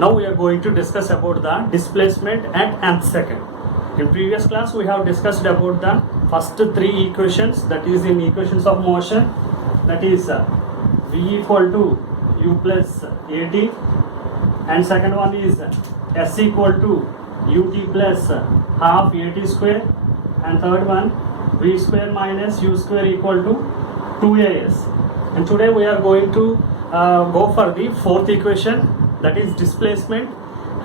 Now we are going to discuss about the displacement at nth second. In previous class we have discussed about the first three equations, that is in equations of motion, that is V equal to U plus AT, and second one is S equal to UT plus half AT square, and third one V square minus U square equal to 2AS. And today we are going to go for the fourth equation, that is displacement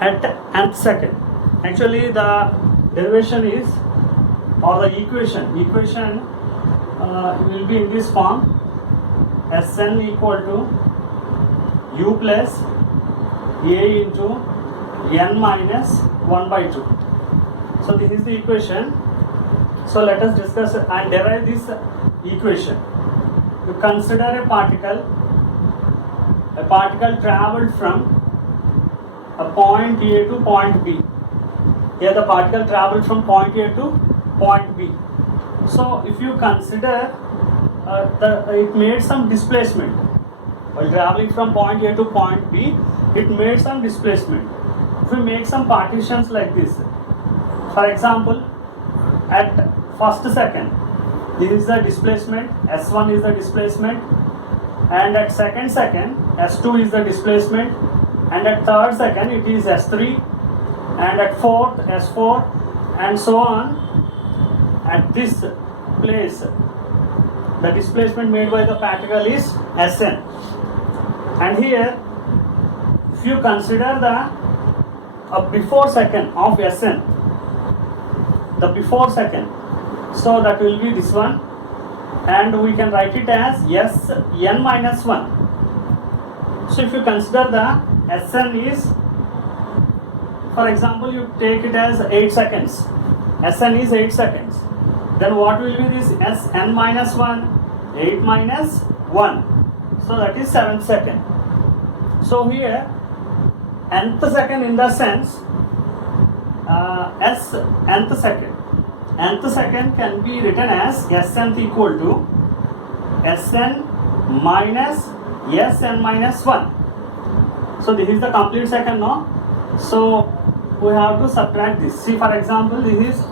at nth second. Actually the derivation is, or the equation will be in this form: Sn equal to U plus A into n minus 1 by 2. So this is the equation. So let us discuss and derive this equation. You consider a particle travelled from a point A to point B. Here the particle travelled from point A to point B. So if you consider it made some displacement while travelling from point A to point B, it made some displacement. If we make some partitions like this, for example, at first second, this is the displacement, S1 is the displacement, and at second, S2 is the displacement, and at third second it is S3, and at fourth, S4, and so on. At this place, the displacement made by the particle is Sn. And here, if you consider the before second of Sn, the before second, so that will be this one, and we can write it as Sn minus 1. So if you consider the Sn is, for example, you take it as 8 seconds. Sn is 8 seconds. Then what will be this Sn minus 1? 8 minus 1. So that is 7th second. So here, nth second in the sense, nth second. Nth second can be written as Snth equal to Sn minus Sn minus 1. So this is the complete second, no? So we have to subtract this. See, for example, this is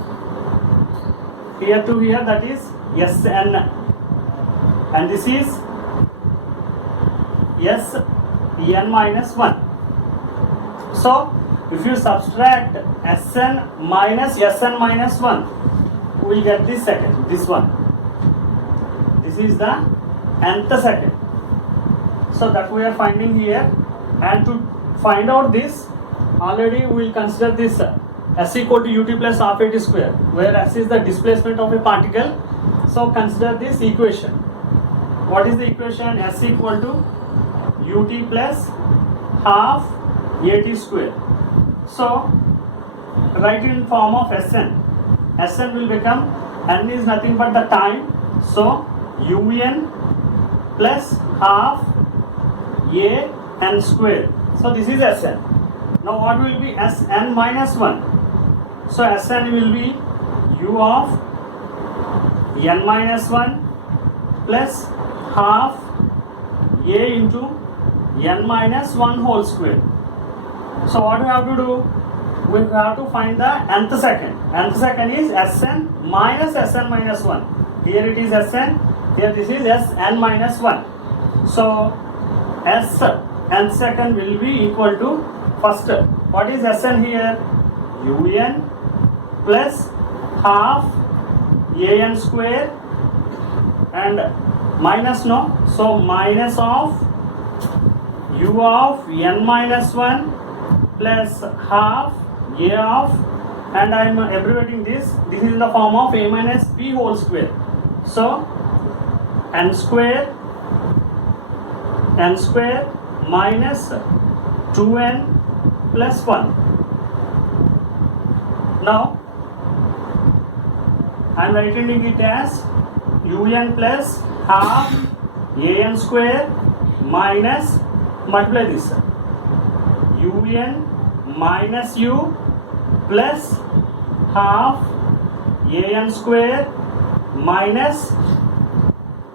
here to here, that is Sn, and this is Sn minus 1. So if you subtract Sn minus Sn minus 1, we will get this second, this one. This is the nth second. So that we are finding here, and to find out this, already we will consider this S equal to UT plus half AT square, where S is the displacement of a particle. So consider this equation. What is the equation? S equal to UT plus half AT square. So write it in form of Sn. Sn will become, n is nothing but the time, so Un plus half an square. So this is Sn. Now what will be Sn minus 1? So Sn will be U of n minus 1 plus half A into n minus 1 whole square. So what we have to do? We have to find the nth second. Nth second is Sn minus Sn minus 1. Here it is Sn, here this is Sn minus 1. So nth second will be equal to, first, what is Sn here? Un plus half an square, and minus, no? So minus of U of n minus 1 plus half A of, and I am abbreviating this is in the form of A minus B whole square. So n square minus 2n plus 1. Now I am writing it as Un plus half an square minus, multiply this, Un minus U plus half an square minus,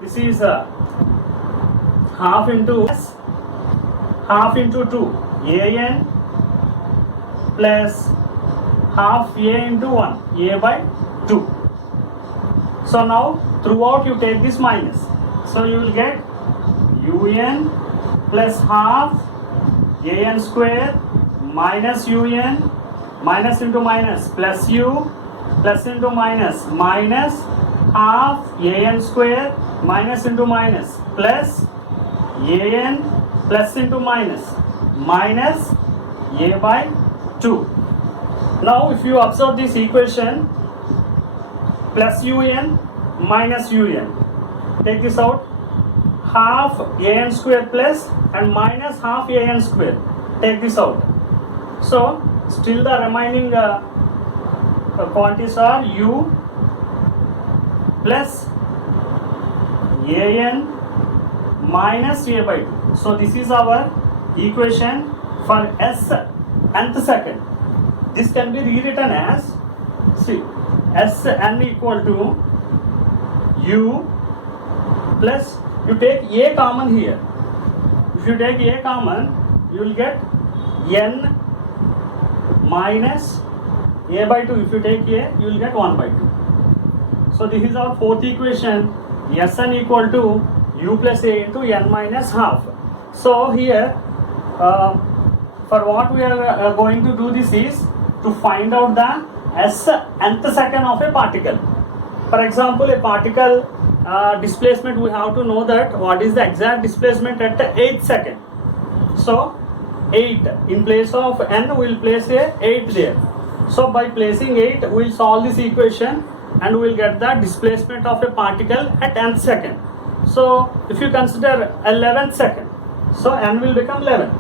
this is half into 2, an plus half a into 1, a by 2. So now throughout you take this minus. So you will get un plus half an square minus un, minus into minus plus u, plus into minus minus half an square minus into minus plus an plus into minus minus a by 2. Now if you observe this equation, plus un minus un, take this out, half an square plus and minus half an square, take this out. So still the remaining quantities are u plus an minus a by 2. So this is our equation for s nth second. This can be rewritten as, see, Sn equal to u plus, you take a common here. If you take a common, you will get n minus a by 2. If you take a, you will get 1 by 2. So this is our fourth equation, Sn equal to u plus a into n minus half. So here, for what we are going to do this is to find out the s nth second of a particle. For example, a particle displacement, we have to know that what is the exact displacement at the 8th second. So 8 in place of n, we will place a 8 there. So by placing 8, we will solve this equation and we will get the displacement of a particle at nth second. So if you consider 11th second, so n will become 11.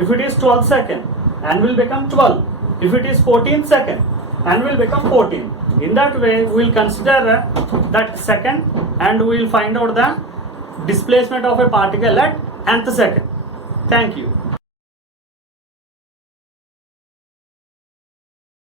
If it is 12th second, n will become 12. If it is 14th second, n will become 14. In that way, we will consider that second and we will find out the displacement of a particle at nth second. Thank you.